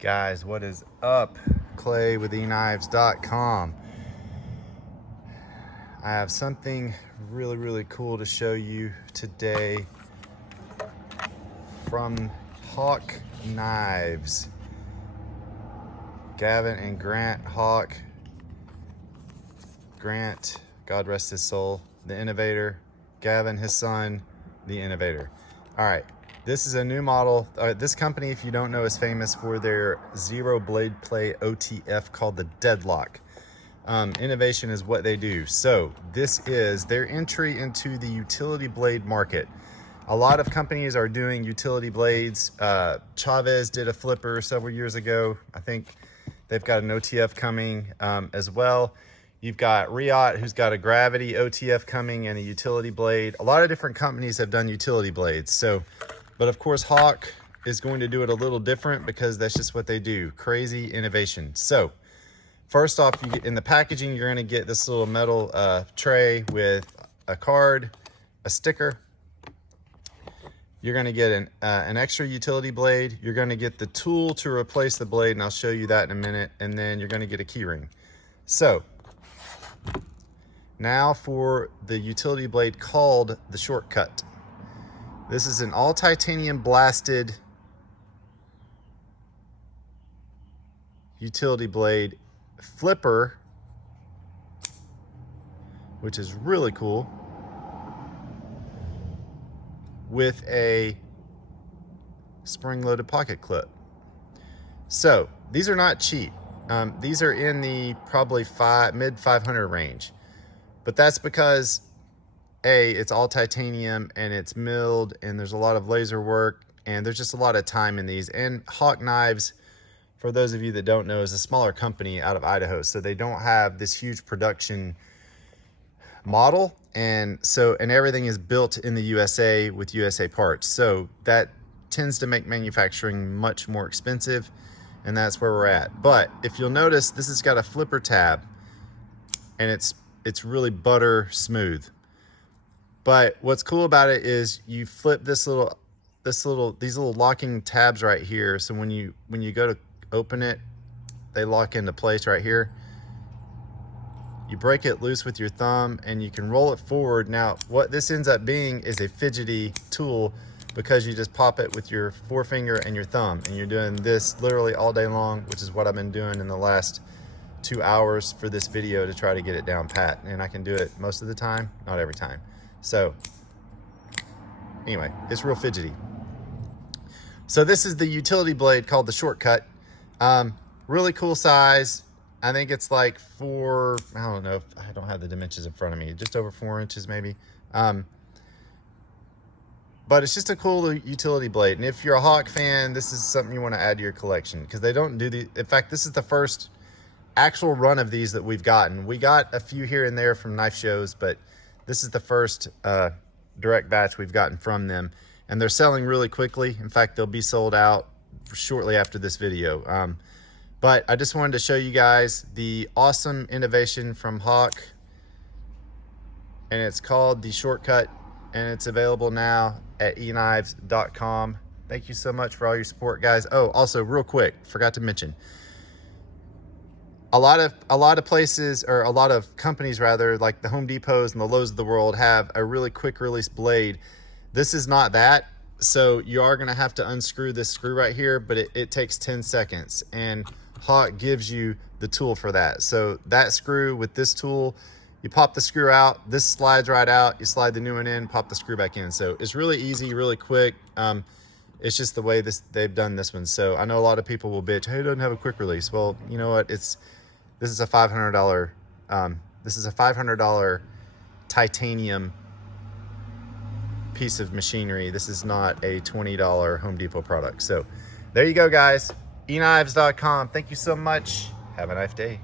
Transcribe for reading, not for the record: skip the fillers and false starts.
Guys, what is up? Clay with EKNIVES.com. I have something really cool to show you today from Hawk Knives. Gavin and Grant Hawk. Grant, God rest his soul, the innovator. Gavin, his son, the innovator. All right, this is a new model. This company, if you don't know, is famous for their zero blade play OTF called the Deadlock. Innovation is what they do. So this is their entry into the utility blade market. A lot of companies are doing utility blades. Chavez did a flipper several years ago. I think they've got an OTF coming as well. You've got Riot, who's got a gravity OTF coming and a utility blade. A lot of different companies have done utility blades. So, but of course, Hawk is going to do it a little different because that's just what they do. Crazy innovation. So, first off, in the packaging, you're gonna get this little metal tray with a card, a sticker. You're gonna get an extra utility blade. You're gonna get the tool to replace the blade, and I'll show you that in a minute. And then you're gonna get a key ring. So, now for the utility blade called the Shortcut. This is an all titanium blasted utility blade flipper, which is really cool, with a spring-loaded pocket clip. So these are not cheap. These are in the probably mid 500 range. But that's because it's all titanium and it's milled and there's a lot of laser work and there's just a lot of time in these. And Hawk Knives, for those of you that don't know, is a smaller company out of Idaho. So they don't have this huge production model. And everything is built in the USA with USA parts. So that tends to make manufacturing much more expensive. And that's where we're at. But if you'll notice, this has got a flipper tab and it's really butter smooth. But what's cool about it is you flip these little locking tabs right here. So when you go to open it, they lock into place right here. You break it loose with your thumb and you can roll it forward. Now, what this ends up being is a fidgety tool because you just pop it with your forefinger and your thumb, and you're doing this literally all day long, which is what I've been doing in the last 2 hours for this video to try to get it down pat. And I can do it most of the time, not every time. So anyway, it's real fidgety. So this is the utility blade called the Shortcut. Really cool size. I think it's like I don't know, I don't have the dimensions in front of me, just over 4 inches maybe. But it's just a cool utility blade. And if you're a Hawk fan, this is something you want to add to your collection because they don't do in fact, this is the first actual run of these that we've gotten. We got a few here and there from knife shows, but this is the first direct batch we've gotten from them. And they're selling really quickly. In fact, they'll be sold out shortly after this video. But I just wanted to show you guys the awesome innovation from Hawk. And it's called the Shortcut. And it's available now at EKNIVES.com. Thank you so much for all your support, guys. Oh, also real quick, forgot to mention, a lot of places, or a lot of companies rather, like the Home Depots and the Lowe's of the world, have a really quick release blade. This is not that. So you are gonna have to unscrew this screw right here, but it takes 10 seconds. And Hawk gives you the tool for that. So that screw with this tool, you pop the screw out, this slides right out, you slide the new one in, pop the screw back in. So it's really easy, really quick. It's just the way they've done this one. So I know a lot of people will bitch, hey, it doesn't have a quick release. Well, you know what? This is a $500 titanium piece of machinery. This is not a $20 Home Depot product. So there you go, guys. EKNIVES.com. Thank you so much. Have a nice day.